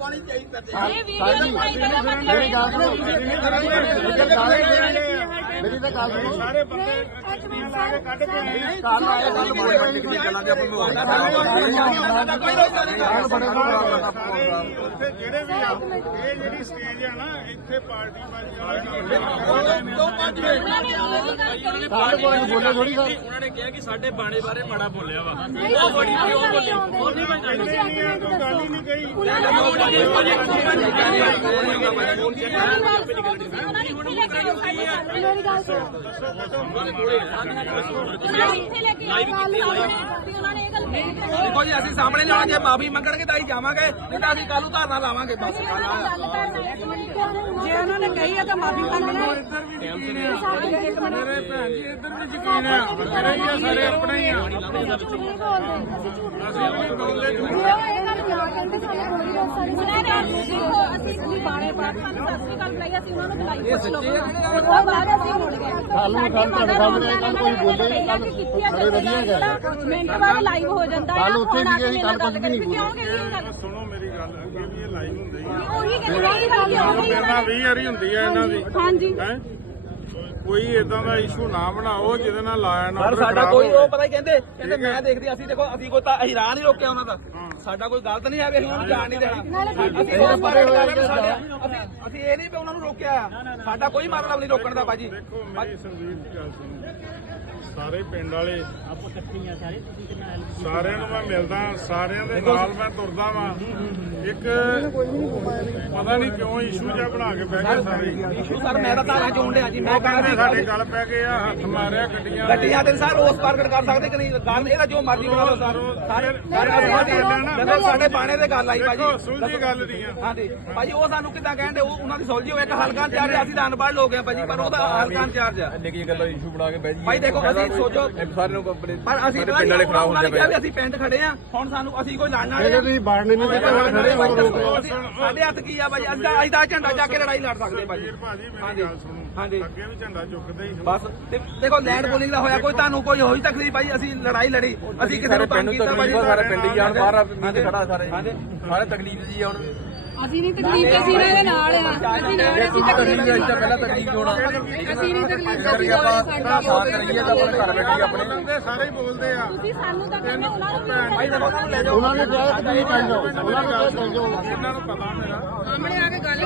ਪਾਣੀ ਚਾਹੀਦਾ। ਇਹ ਵੀਡੀਓ ਬਣਾਈ ਦਾ ਮਤਲਬ ਸੁਣੋ। ਮੇਰੀ ਤਾਂ ਗੱਲ ਸੁਣੋ ਸਾਰੇ ਬੰਦੇ ਗੱਡੀਆਂ ਲਾ ਕੇ ਕੱਢ ਕੇ ਆਏ ਕੱਲ ਆਏ ਕੱਲ ਬੜੇ ਬੜੇ ਚੱਲਾਂਗੇ ਆਪਾਂ ਕੋਈ ਰੋਕਾ ਨਹੀਂ ਕੱਲ ਬੜੇ ਉੱਥੇ ਜਿਹੜੇ ਵੀ ਆ ਇਹ ਜਿਹੜੀ ਸਟੇਜ ਆ ਨਾ ਇੱਥੇ ਪਾਰਟੀ ਬਾਜੀ ਦੋ ਪੰਜ ਕੋਈ ਬੋਲੇ ਥੋੜੀ ਸਰ ਉਹਨਾਂ ਨੇ ਕਿਹਾ ਕਿ ਸਾਡੇ ਬਾਣੇ ਬਾਰੇ ਮਾੜਾ ਬੋਲਿਆ ਵਾ ਉਹ ਬੜੀ ਪਿਓ ਬੋਲੀ ਉਹ ਨਹੀਂ ਕੋਈ ਗੱਲ ਹੀ ਨਹੀਂ ਕਹੀ ਮੇਰੀ ਗੱਲ ਸੁਣੋ। ਇੱਥੇ ਲੈ ਕੇ ਆਏ ਉਹਨਾਂ ਨੇ ਇਹ ਗੱਲ ਕਹੀ ਕਿ ਦੇਖੋ ਜੀ ਅਸੀਂ ਸਾਹਮਣੇ ਜਾਣਾ ਜੇ ਮਾਫੀ ਮੰਗਣਗੇ ਤਾਂ ਅਸੀਂ ਜਾਵਾਂਗੇ ਨਹੀਂ ਤਾਂ ਅਸੀਂ ਕੱਲ ਨੂੰ ਧਰਨਾ ਲਾਵਾਂਗੇ। ਬਸ ਜੇ ਉਹਨਾਂ ਨੇ ਕਹੀ ਹੈ ਤਾਂ ਮਾਫੀ ਮੰਗ ਲੈ ਮੇਰੇ ਭੈਣ ਜੀ ਇੱਧਰ ਵੀ ਯਕੀਨ ਆ। ਮੇਰੇ ਹੀ ਆ ਸਾਰੇ ਆਪਣੇ ਹੀ ਆ। ਅਸੀਂ ਵੀ ਬੋਲਦੇ ਅਸੀਂ ਕੋਈ ਬਾਣੇ ਬਾਤ ਸਾਨੂੰ ਸਤਿ ਸ੍ਰੀ ਅਕਾਲ ਬੁਲਾਈ ਅਸੀਂ ਉਹਨਾਂ ਨੂੰ ਬੁਲਾਈ ਪੁੱਛ ਲਓ। ਉਸ ਤੋਂ ਬਾਅਦ ਅਸੀਂ ਮੁੜ ਗਏ। ਨੂੰ ਕੱਲ ਤੁਹਾਡੇ ਸਾਹਮਣੇ ਕੱਲ ਕੋਈ ਬੋਲੇ ਕੱਲ ਬੜੇ ਵਧੀਆ ਗਏ ਮਿੰਟ ਬਾਅਦ ਲਾਈਵ ਹੋ ਜਾਂਦਾ ਕੱਲ ਉੱਥੇ ਵੀ ਗਏ ਕੱਲ ਕੁਝ ਨਹੀਂ ਬੋਲੇ। ਸੁਣੋ ਮੇਰੀ ਗੱਲ ਅੱਗੇ ਵੀ ਇਹ ਲਾਈਵ ਹੁੰਦੀ ਆ। ਉਹੀ ਕਹਿੰਦੇ ਇਹ ਗੱਲ ਕਿਉਂ ਗਈ ਮੇਰੇ ਨਾਲ 20 ਵਾਰੀ ਹੁੰਦੀ ਆ ਇਹਨਾਂ ਦੀ। ਹਾਂਜੀ। ਹੈ? ਕੋਈ ਇਦਾਂ ਦਾ ਇਸ਼ੂ ਨਾ ਬਣਾਓ ਜਿਹਦੇ ਨਾਲ ਲਾਇਆ ਨਾ ਪਰ ਸਾਡਾ ਕੋਈ ਉਹ ਪਤਾ ਹੀ ਕਹਿੰਦੇ? ਕਹਿੰਦੇ ਮੈਂ ਦੇਖਦੀ ਅਸੀਂ ਦੇਖੋ ਅਸੀਂ ਕੋਈ ਤਾਂ ਅਸੀਂ ਰਾਹ ਨਹੀਂ ਰੋਕਿਆ ਉਹਨਾਂ ਦਾ। ਸਾਡਾ ਕੋਈ ਗਲਤ ਨਹੀਂ ਹੈ ਵੀ ਅਸੀਂ ਉਹਨੂੰ ਜਾਣ ਨਹੀਂ ਦੇਣਾ। ਅਸੀਂ ਉਹ ਪਰੇ ਹੋਏ ਅਸੀਂ ਅਸੀਂ ਇਹ ਨਹੀਂ ਵੀ ਉਹਨਾਂ ਨੂੰ ਰੋਕਿਆ। ਆ। ਸਾਡਾ ਕੋਈ ਮਤਲਬ ਨਹੀਂ ਰੋਕਣ ਦਾ ਬਾਜੀ ਦੇਖੋ ਮੇਰੀ ਸੰਗੀਤ ਦੀ ਗੱਲ ਸੁਣੋ। ਸਾਰੇ ਪਿੰਡ ਵਾਲੇ। ਆਪੋ ਇਕੱਠੀਆਂ ਸਾਰੇ ਤੁਸੀਂ ਸਾਰਿਆਂ ਨੂੰ ਮੈਂ ਮਿਲਦਾ ਸਾਰਿਆਂ ਦੇ ਨਾਲ ਮੈਂ ਤੁਰਦਾ ਵਾਂ। ਇੱਕ ਪਤਾ ਨਹੀਂ ਕਿਉਂ ਇਸ਼ੂ ਜਿਹਾ ਬਣਾ ਕੇ ਬਹਿ ਗਏ ਸਾਰੇ। ਇਸ਼ੂ ਸਰ ਮੈਂ ਤਾਂ ਧਾਰਾਂ ਚੋਣ ਡਿਆ ਜੀ ਮੈਂ ਕਹਿੰਦਾ ਸਾਡੇ ਗੱਲ ਪੈ ਗਏ ਆ ਹੱਥ ਮਾਰਿਆ ਗੱਡੀਆਂ। ਗੱਡੀਆਂ ਤੇ ਸਰ ਰੋਸ ਪ੍ਰਗਟ ਕਰ ਸਕਦੇ ਕਿ ਨਹੀਂ? ਗੱਲ ਇਹਦਾ ਜੋ ਮਰਜ਼ੀ ਬਣਾ ਲਓ ਸਰ। ਸਾਰੇ ਸਾਡੇ ਬਾਣੇ ਤੇ ਗੱਲ ਆਈ ਭਾਜੀ। ਸੁਲਝੀ ਗੱਲ ਨਹੀਂ ਆ। ਹਾਂਜੀ। ਭਾਜੀ ਉਹ ਸਾਨੂੰ ਕਿੱਦਾਂ ਕਹਿੰਦੇ? ਉਹ ਉਹਨਾਂ ਦੀ ਸੁਲਝੀ ਹੋਏ ਇੱਕ ਹਲਕਾ ਇੰਚਾਰਜ ਆ, ਅਸੀਂ ਤਾਂ ਅਨਪੜ੍ਹ ਲੋਕ ਆ ਭਾਜੀ ਪਰ ਉਹਦਾ ਹਲਕਾ ਇੰਚਾਰਜ ਆ। ਨਿੱਕੀ ਗੱਲਾਂ ਇਸ਼ੂ ਬਣਾ ਕੇ ਬਹਿ ਜੀ ਭਾਈ ਦੇਖੋ ਅਸੀਂ ਸੋਚੋ ਸਾਰੇ ਨੂੰ ਆਪਣੇ ਪਰ ਅਸੀਂ ਸਾਡੇ ਪਿੰਡ ਵਾਲੇ ਖੜਾ ਉਹਨਾਂ ਨੇ ਹੁੰਦੇ ਕਿਹਾ ਪਏ ਵੀ ਅਸੀਂ ਪਿੰਡ ਖੜੇ ਆ ਹੁਣ ਸਾਨੂੰ ਅਸੀਂ ਕੋਈ ਲੜਨ ਵਾਲੇ ਜੇ ਤੁਸੀਂ ਬਾੜਨੇ ਨਹੀਂ ਦਿੱਤੇ ਹੁਣ ਖੜੇ ਹੋ ਰੋਕ ਲਓ ਅਸੀਂ- ਸਾਡੇ ਹੱਥ ਕੀ ਆ ਭਾਈ? ਅਸੀਂ ਤਾਂ ਅਸੀਂ ਤਾਂ ਝੰਡਾ ਜਾ ਕੇ ਲੜਾਈ ਲੜ ਸਕਦੇ ਭਾਜੀ ਵੀਰ ਭਾਜੀ ਮੇਰੀ ਹਾਂਜੀ। ਗੱਲ ਸੁਣੋ ਹਾਂਜੀ। ਅੱਗੇ ਵੀ ਝੰਡਾ ਚੁੱਕਦੇ ਹੀ ਬਸ। ਤੇ ਦੇਖੋ ਲੈਂਡ ਪੋਲਿੰਗ ਦਾ ਹੋਇਆ ਕੋਈ ਤੁਹਾਨੂੰ ਕੋਈ ਹੋਈ ਤਕਲੀਫ ਅਸੀਂ ਲੜਾਈ ਲੜੀ। ਅਸੀਂ ਕਿਸੇ ਨੂੰ ਤੰਗ ਕੀਤਾ ਭਾਜੀ ਸਾਰੇ ਪਿੰਡ ਹੀ ਜਾਣ ਬਾਹਰ ਹਾਂਜੀ। ਖੜਾ ਸਾਰੇ। ਹਾਂਜੀ। ਸਾਰੇ ਤਕਲੀਫ ਜੀ ਆ ਹੁਣ। ਅਸੀਂ ਨਹੀਂ ਤਕਲੀਫ ਅਸੀਂ ਇਹਨਾਂ ਦੇ ਨਾਲ ਆ। ਅਸੀਂ ਨਾਲ ਅਸੀਂ ਤਕਲੀਫ ਜੀ ਤਾਂ ਪਹਿਲਾਂ ਤਕਲੀਫ ਹੋਣਾ। ਅਸੀਂ ਨਹੀਂ ਤਕਲੀਫ ਕਰਕੇ ਆਪਾਂ ਸਾਥ ਕਰੀਏ ਤਾਂ ਆਪਣੇ ਘਰ ਬੈਠੀ ਆਪਣੇ। ਬੰਦੇ ਸਾਰੇ ਹੀ ਬੋਲਦੇ ਆ। ਤੁਸੀਂ ਸਾਨੂੰ ਤਾਂ ਕਹਿੰਦੇ ਉਹਨਾਂ ਨੂੰ ਵੀ ਉਹਨਾਂ ਨੂੰ ਲੈ ਜਾਓ। ਉਹਨਾਂ ਨੇ ਕਿਹਾ ਚੱਲ ਜਾਓ ਉਹਨਾਂ ਨੇ ਚੱਲ ਜਾਓ ਇਹਨਾਂ ਨੂੰ ਪਤਾ ਮੇਰਾ। ਸਾਹਮਣੇ ਆ ਕੇ ਗੱਲ